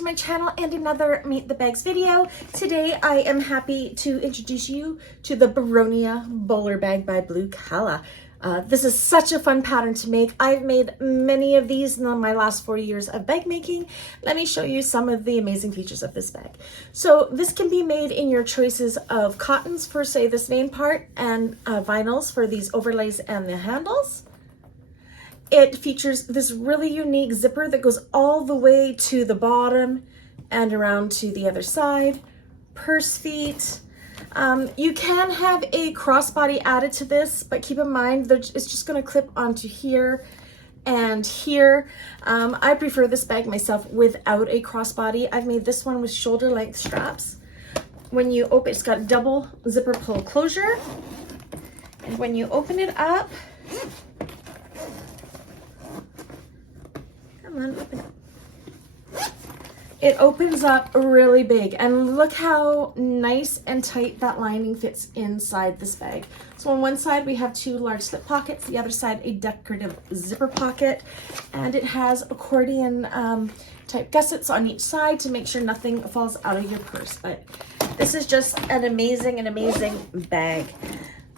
to my channel and another Meet the Bags video. Today I am happy to introduce you to the Boronia Bowler Bag by Blue Calla. This is such a fun pattern to make. I've made many of these in my last 4 years of bag making. Let me show you some of the amazing features of this bag. So this can be made in your choices of cottons for, say, this main part, and vinyls for these overlays and the handles. It features this really unique zipper that goes all the way to the bottom and around to the other side. Purse feet. You can have a crossbody added to this, but keep in mind it's just going to clip onto here and here. I prefer this bag myself without a crossbody. I've made this one with shoulder length straps. When you open, it's got a double zipper pull closure, and when you open it up, it opens up really big, and look how nice and tight that lining fits inside this bag. So on one side we have two large slip pockets, the other side a decorative zipper pocket, and it has accordion type gussets on each side to make sure nothing falls out of your purse. But this is just an amazing bag.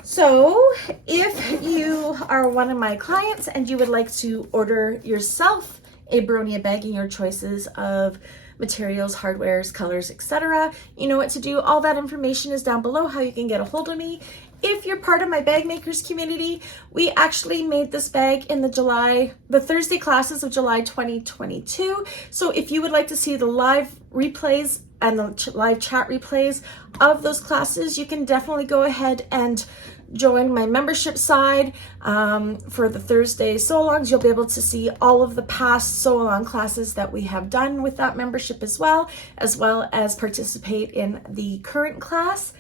So if you are one of my clients and you would like to order yourself a Boronia bag in your choices of materials, hardwares, colors, etc., you know what to do. All that information is down below, how you can get a hold of me. If you're part of my bag makers community, we actually made this bag in the Thursday classes of July 2022. So if you would like to see the live replays and the live chat replays of those classes, you can definitely go ahead and join my membership side for the Thursday sew-alongs. You'll be able to see all of the past sew-along classes that we have done with that membership as well as participate in the current class.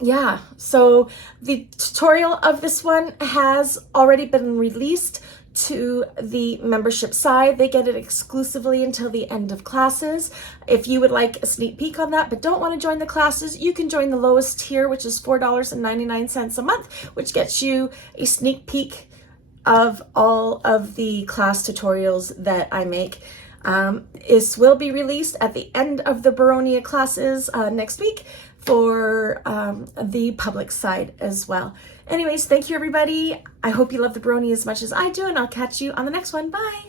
Yeah, so the tutorial of this one has already been released to the membership side. They get it exclusively until the end of classes. If you would like a sneak peek on that but don't want to join the classes, you can join the lowest tier, which is $4.99 a month, which gets you a sneak peek of all of the class tutorials that I make. This will be released at the end of the Boronia classes next week for the public side as well. Anyways, thank you everybody. I hope you love the Boronia as much as I do, and I'll catch you on the next one. Bye.